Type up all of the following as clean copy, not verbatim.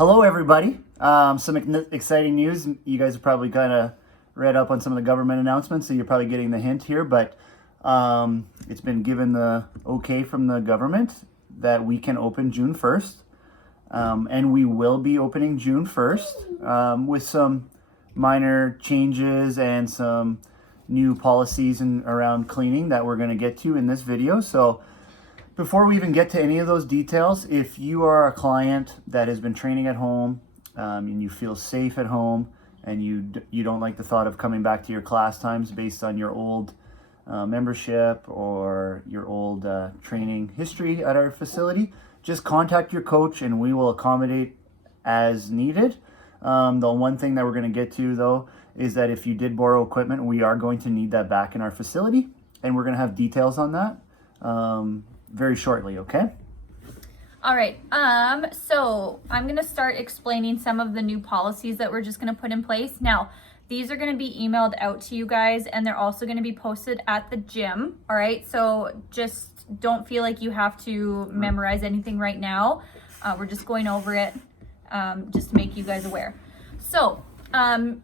Hello, everybody. Some exciting news. You guys have probably kind of read up on some of the government announcements, so you're probably getting the hint here. But it's been given the okay from the government that we can open June 1st. And we will be opening June 1st with some minor changes and some new policies around cleaning that we're going to get to in this video. So before we even get to any of those details, if you are a client that has been training at home and you feel safe at home and you don't like the thought of coming back to your class times based on your old membership or your old training history at our facility, just contact your coach and we will accommodate as needed. The one thing that we're going to get to, though, is that if you did borrow equipment, we are going to need that back in our facility, and we're going to have details on that very shortly, okay? All right, so I'm gonna start explaining some of the new policies that we're just gonna put in place. Now, these are gonna be emailed out to you guys, and they're also gonna be posted at the gym, all right? So just don't feel like you have to memorize anything right now. We're just going over it just to make you guys aware. So,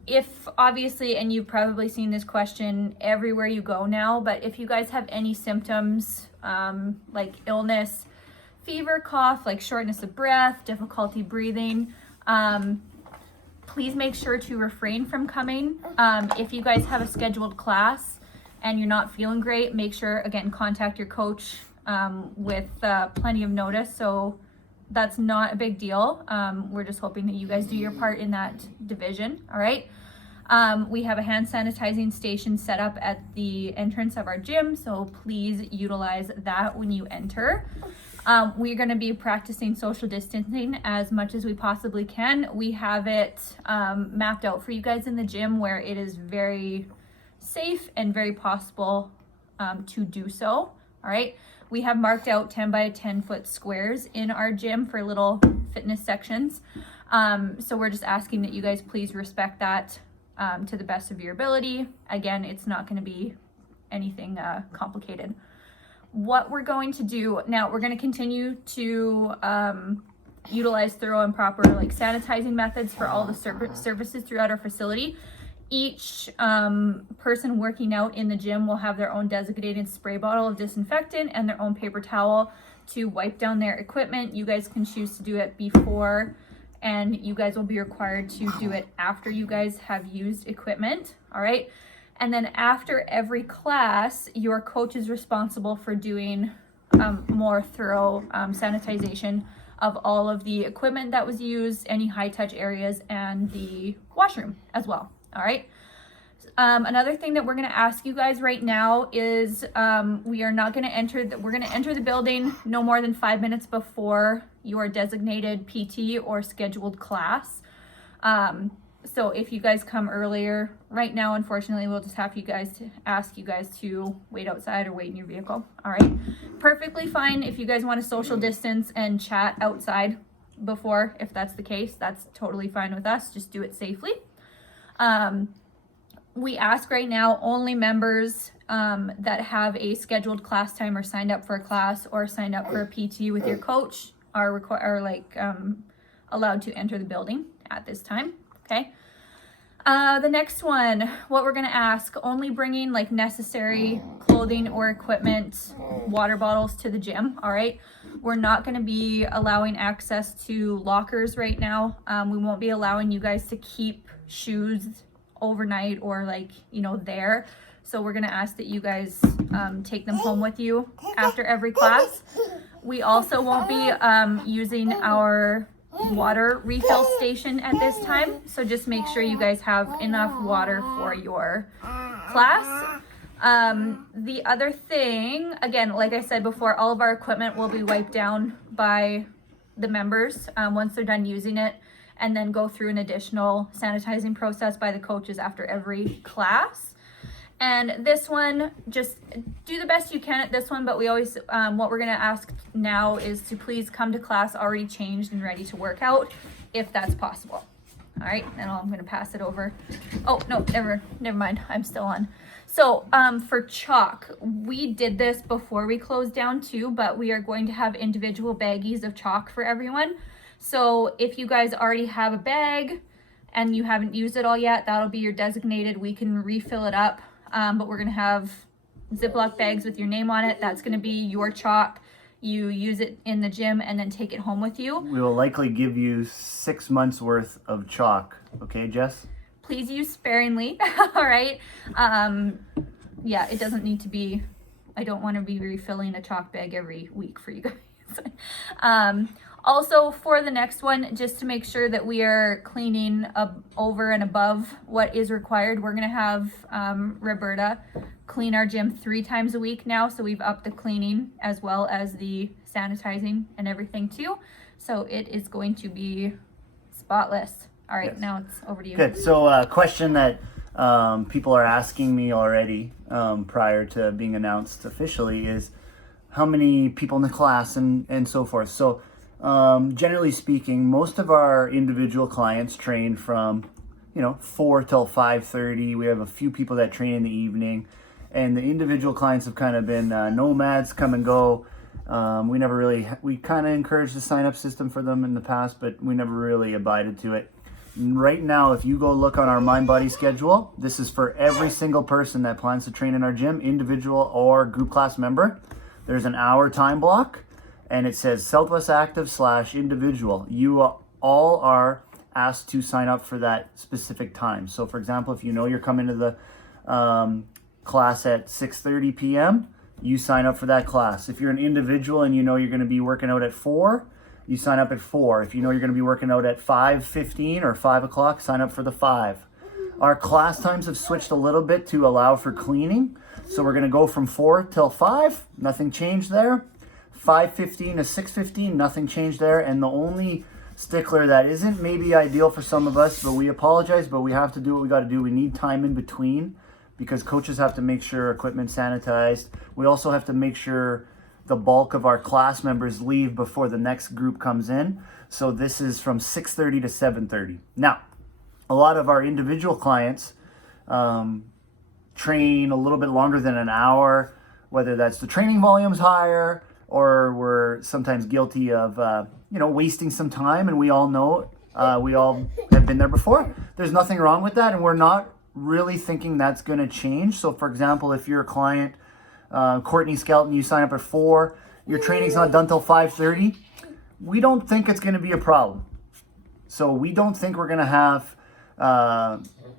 if obviously, and you've probably seen this question everywhere you go now, but if you guys have any symptoms like illness, fever, cough, like shortness of breath, difficulty breathing, please make sure to refrain from coming. If you guys have a scheduled class and you're not feeling great, make sure, again, contact your coach with plenty of notice. So that's not a big deal. We're just hoping that you guys do your part in that division, all right? We have a hand sanitizing station set up at the entrance of our gym, so please utilize that when you enter. We're going to be practicing social distancing as much as we possibly can. We have it mapped out for you guys in the gym where it is very safe and very possible to do so, all right? We have marked out 10 by 10 foot squares in our gym for little fitness sections. So we're just asking that you guys please respect that to the best of your ability. Again, it's not going to be anything complicated. What we're going to do now, we're going to continue to utilize thorough and proper sanitizing methods for all the surfaces throughout our facility. Each person working out in the gym will have their own designated spray bottle of disinfectant and their own paper towel to wipe down their equipment. You guys can choose to do it before, and you guys will be required to do it after you guys have used equipment, all right? And then after every class, your coach is responsible for doing more thorough sanitization of all of the equipment that was used, any high-touch areas, and the washroom as well. All right. Another thing that we're going to ask you guys right now is we're going to enter the building no more than 5 minutes before your designated PT or scheduled class. So if you guys come earlier, right now, unfortunately, we'll just have ask you guys to wait outside or wait in your vehicle. All right. Perfectly fine if you guys want to social distance and chat outside before, if that's the case, that's totally fine with us. Just do it safely. We ask right now only members that have a scheduled class time or signed up for a class or signed up for a PT with your coach are allowed to enter the building at this time. Okay. The next one, what we're going to ask, only bringing necessary clothing or equipment, water bottles to the gym. All right. We're not going to be allowing access to lockers right now. We won't be allowing you guys to keep shoes overnight or there. So we're going to ask that you guys take them home with you after every class. We also won't be using our water refill station at this time. So just make sure you guys have enough water for your class. The other thing, again, like I said before, all of our equipment will be wiped down by the members once they're done using it, and then go through an additional sanitizing process by the coaches after every class. And this one, just do the best you can at this one, but we always, what we're gonna ask now is to please come to class already changed and ready to work out, if that's possible. All right, and I'm gonna pass it over. Oh, no, never mind, I'm still on. So for chalk, we did this before we closed down too, but we are going to have individual baggies of chalk for everyone. So if you guys already have a bag and you haven't used it all yet, that'll be your designated. We can refill it up, but we're gonna have Ziploc bags with your name on it. That's gonna be your chalk. You use it in the gym and then take it home with you. We will likely give you 6 months worth of chalk. Okay, Jess? Please use sparingly. All right. Yeah, it doesn't need to be, I don't want to be refilling a chalk bag every week for you guys. Also for the next one, just to make sure that we are cleaning over and above what is required, we're going to have Roberta clean our gym 3 times a week now. So we've upped the cleaning as well as the sanitizing and everything too. So it is going to be spotless. All right, Yes. now it's over to you. Good. So a question that people are asking me already prior to being announced officially is how many people in the class and so forth. So generally speaking, most of our individual clients train from 4 till 5:30. We have a few people that train in the evening, and the individual clients have kind of been nomads, come and go. We kind of encouraged the sign up system for them in the past, but we never really abided to it. Right now, if you go look on our Mind Body schedule, this is for every single person that plans to train in our gym, individual or group class member. There's an hour time block, and it says Southwest Active /individual. You all are asked to sign up for that specific time. So for example, if you know you're coming to the class at 6:30 p.m., you sign up for that class. If you're an individual and you know you're going to be working out at 4, you sign up at 4. If you know you're going to be working out at 5:15 or 5 o'clock, sign up for the 5. Our class times have switched a little bit to allow for cleaning. So we're going to go from 4 till 5. Nothing changed there. 5:15 to 6:15, nothing changed there. And the only stickler that isn't maybe ideal for some of us, but we apologize, but we have to do what we got to do. We need time in between because coaches have to make sure equipment's sanitized. We also have to make sure the bulk of our class members leave before the next group comes in. So this is from 6:30 to 7:30. Now, a lot of our individual clients train a little bit longer than an hour, whether that's the training volume's higher or we're sometimes guilty of wasting some time, and we all know we all have been there before. There's nothing wrong with that, and we're not really thinking that's going to change. So for example, if you're a client, Courtney Skelton, you sign up at 4, your training's not done till 5:30, we don't think it's going to be a problem. So we don't think we're going to have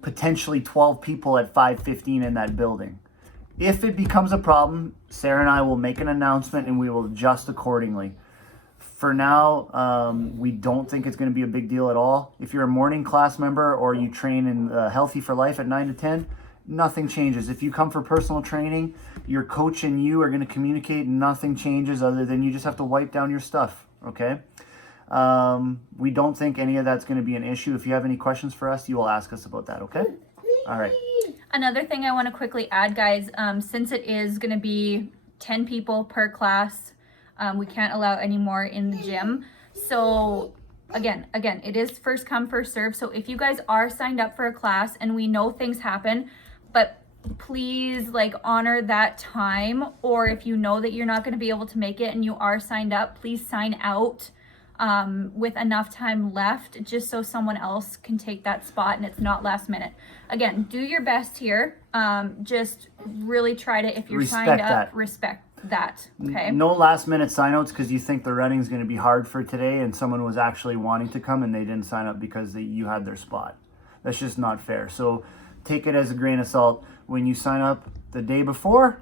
potentially 12 people at 5:15 in that building. If it becomes a problem, Sarah and I will make an announcement and we will adjust accordingly. For now, we don't think it's going to be a big deal at all. If you're a morning class member or you train in Healthy for Life at 9 to 10, nothing changes. If you come for personal training, your coach and you are going to communicate, nothing changes other than you just have to wipe down your stuff, okay? We don't think any of that's going to be an issue. If you have any questions for us, you will ask us about that, okay? All right. Another thing I want to quickly add, guys, since it is going to be 10 people per class, we can't allow any more in the gym. So again, it is first come, first serve. So if you guys are signed up for a class, and we know things happen, but please honor that time. Or if you know that you're not going to be able to make it and you are signed up, please sign out with enough time left, just so someone else can take that spot and it's not last minute. Again, do your best here. Just really try to, if you're signed up, respect that. Okay. No last minute sign-outs because you think the running's going to be hard for today and someone was actually wanting to come and they didn't sign up because you had their spot. That's just not fair. So take it as a grain of salt. When you sign up the day before,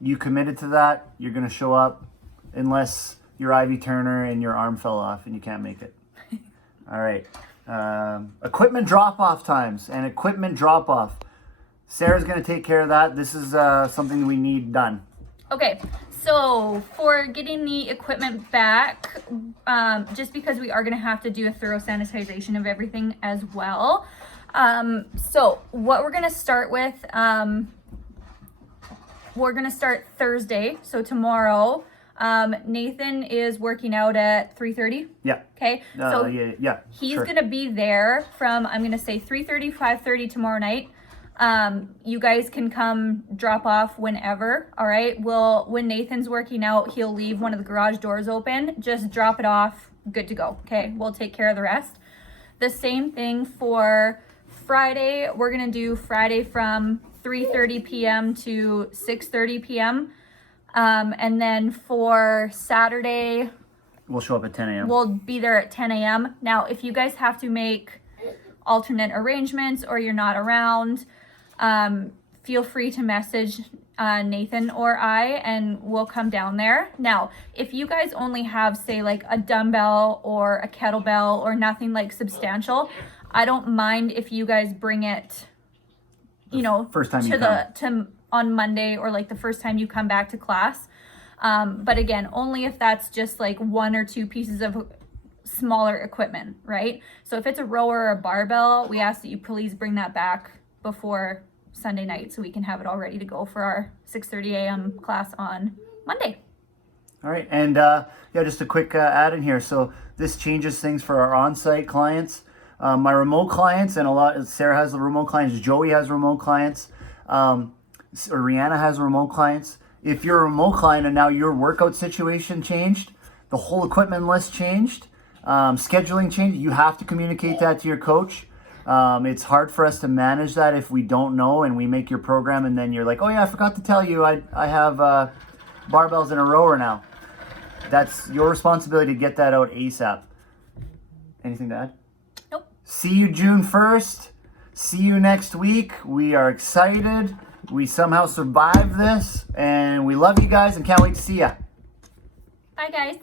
you committed to that, you're going to show up unless you're Ivy Turner and your arm fell off and you can't make it. All right. Equipment drop-off times and equipment drop-off. Sarah's going to take care of that. This is something we need done. Okay, so for getting the equipment back, just because we are going to have to do a thorough sanitization of everything as well. So what we're going to start with, we're going to start Thursday, so tomorrow. Nathan is working out at 3:30. Yeah. Okay. So yeah. He's going to be there from, I'm going to say 3:30, 5:30 tomorrow night. You guys can come drop off whenever. All right. When Nathan's working out, he'll leave one of the garage doors open. Just drop it off good to go. Okay, we'll take care of the rest. The same thing for Friday. We're gonna do Friday from 3:30 p.m. to 6:30 p.m. And then for Saturday, We'll show up at 10 a.m. we'll be there at 10 a.m. Now, if you guys have to make alternate arrangements or you're not around, feel free to message Nathan or I, and we'll come down there. Now, if you guys only have, say, like a dumbbell or a kettlebell or nothing like substantial, I don't mind if you guys bring it, you know, First time you to on Monday or like the first time you come back to class. But again, only if that's just like 1 or 2 pieces of smaller equipment, right? So if it's a rower or a barbell, we ask that you please bring that back before Sunday night so we can have it all ready to go for our 6:30 a.m. class on Monday. All right, and yeah, just a quick add in here. So this changes things for our on-site clients. My remote clients, and Sarah has the remote clients, Joey has remote clients, or Rihanna has remote clients. If you're a remote client and now your workout situation changed, the whole equipment list changed, scheduling changed, you have to communicate that to your coach. It's hard for us to manage that if we don't know and we make your program and then you're like, oh yeah, I forgot to tell you I have barbells and a rower now. That's your responsibility to get that out ASAP. Anything to add? Nope. See you June 1st. See you next week. We are excited. We somehow survived this, and we love you guys and can't wait to see ya. Bye, guys.